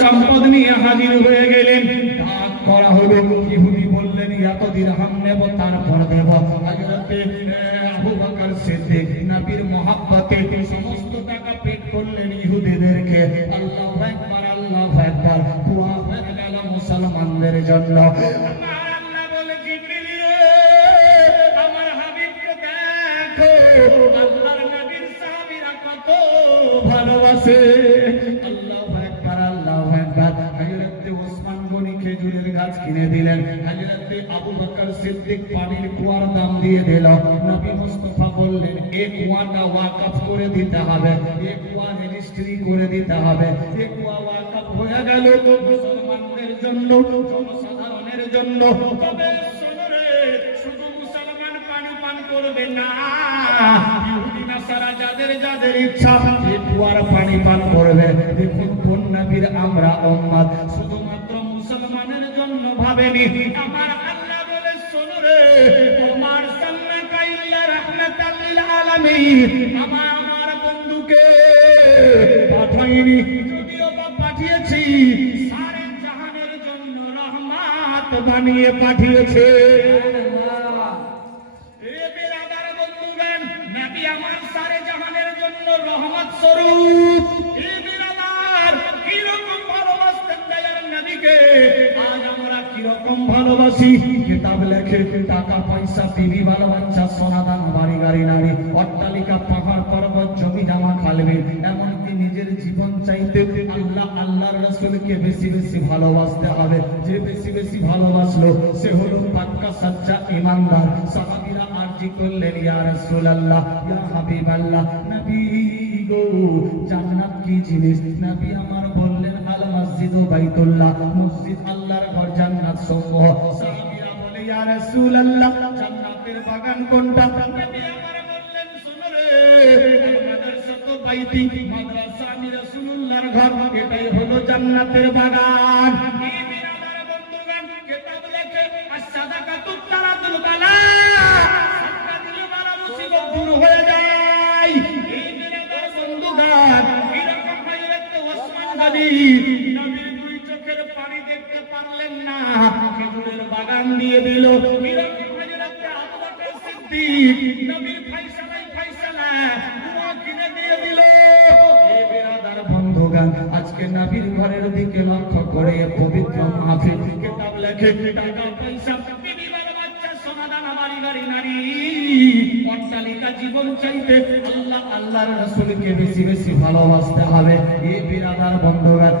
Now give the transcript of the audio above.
সম্পদ নিয়ে হাজির হয়ে গেলেন। ডাক করা হলো, ইহুদি বললেন এত দিরহাম নেব তারপর দেব। হযরতে আবু বকর সিদ্দিক নবীর মহব্বতে সমস্ত টাকা পেড করলেন ইহুদিদেরকে। আল্লাহু আকবার, আল্লাহু আকবার। দোয়া হয়ে গেল মুসলমানদের জন্য। আমার আল্লাহ বলে, জিবরিল রে, আমার হাবিবকে দেখো, আল্লাহর নবীর সাহাবীরা কত ভালোবাসে। আল্লাহু আকবার, আল্লাহু আকবার। হযরতে ওসমান গনি খেজুরের গাছ কিনে দিলেন। হযরতে আবু বকর সিদ্দিক পানির কুয়ার দাম দিয়ে দিল। নবী মুস্তাফা বললেন এই কুয়াটা ওয়াকফ করে দিতে হবে, এই কুয়া রেজিস্ট্রি করে দিতে হবে। এই কুয়া ওয়াকফ হয়ে গেল মুসলমানদের জন্য, জনসাধারণের জন্য। তবে শোনো রে, শুধু মুসলমান পানি পান করবে না, ইহুদি নাসারা যাদের যাদের ইচ্ছা এই কুয়ার পানি পান করবে। দেখুন কোন নবীর আমরা উম্মত, শুধুমাত্র মুসলমানের জন্য ভাবেনি। আমার আল্লাহ বলে, শোনো রে, তোমার সাল্লাকা ইল্লা রাহমাতাল লিল আলামিন, আমার বন্ধুকে পাঠাইনি, যদিও বা পাঠিয়েছি সারে জাহানের জন্য রহমত বানিয়ে পাঠিয়েছে। এ বিরাদার বন্ধুগণ, নবী আমার সারে জাহানের জন্য রহমত স্বরূপ। এ বিরাদার, কিরকম ভালোবাসতেন দয়ার নবীকে, আজ আমরা কিরকম ভালোবাসি। কিতাব লেখে টাকা পয়সা, বিবি বাল বাচ্চা, সোনাদান, বাড়ি গাড়ি নারী, অট্টালিকা, পাহাড় পর্বত, জমি জামা খালবে, এমনকি নিজের জীবন চাইতে আল্লাহ আল্লাহর রাসূলকে বেশি বেশি ভালোবাসতে হবে। যে বেশি বেশি ভালোবাসলো সে হলো পাক্কা সাচ্চা ঈমানদার। সাহাবীরা আরজি করলেন, ইয়া রাসূলুল্লাহ, ইয়া হাবিবাল্লাহ, নবী গো, জান্নাত কি জিনিস? নবী আমার বললেন, আল মসজিদু বাইতুল্লাহ, মসজিদ আল্লাহর ঘর, জান্নাত সমূহ। সাহাবীরা বলে, ইয়া রাসূলুল্লাহ, জান্নাতের বাগান কোনটা? নবী আমার বললেন, শুনো রে, মাদ্রাসাতু বাইতি, মাদ্রাসা আমি রাসূলুল্লাহর ঘর, এটাই হলো জান্নাতের বাগান। এই বিরাদার বন্ধুগণ, কিতাব লেখে আস-সাদাকাতু তারাদুল বালা, সাদকা দিলে বালা মুসিবত দূর হয়ে যায়। এই বিরাদার বন্ধুগণ, এরকম হযরত ওসমান গনি নবীর দুই চোখের পানি দেখতে পারলেন না, খেজুরের বাগান দিয়ে দিল। এরকম হযরত আবু বকর সিদ্দিক নবীর ফয়সালায় ফয়সালা কুয়া কিনে দিয়ে দিল। এই বিরাদার বন্ধুগণ, আজকে নবীর ঘরের দিকে লক্ষ্য করে পবিত্র মাহফিল। কিতাব লেখে টাকা পয়সা, বিবি বাল বাচ্চা, সোনাদানা, বাড়ি গাড়ি নারী, অট্টালিকা, জীবন চাইতে আল্লাহ আল্লাহর রাসূলকে বেশি বেশি ভালোবাসতে হবে। এই বিরাদার বন্ধুগণ,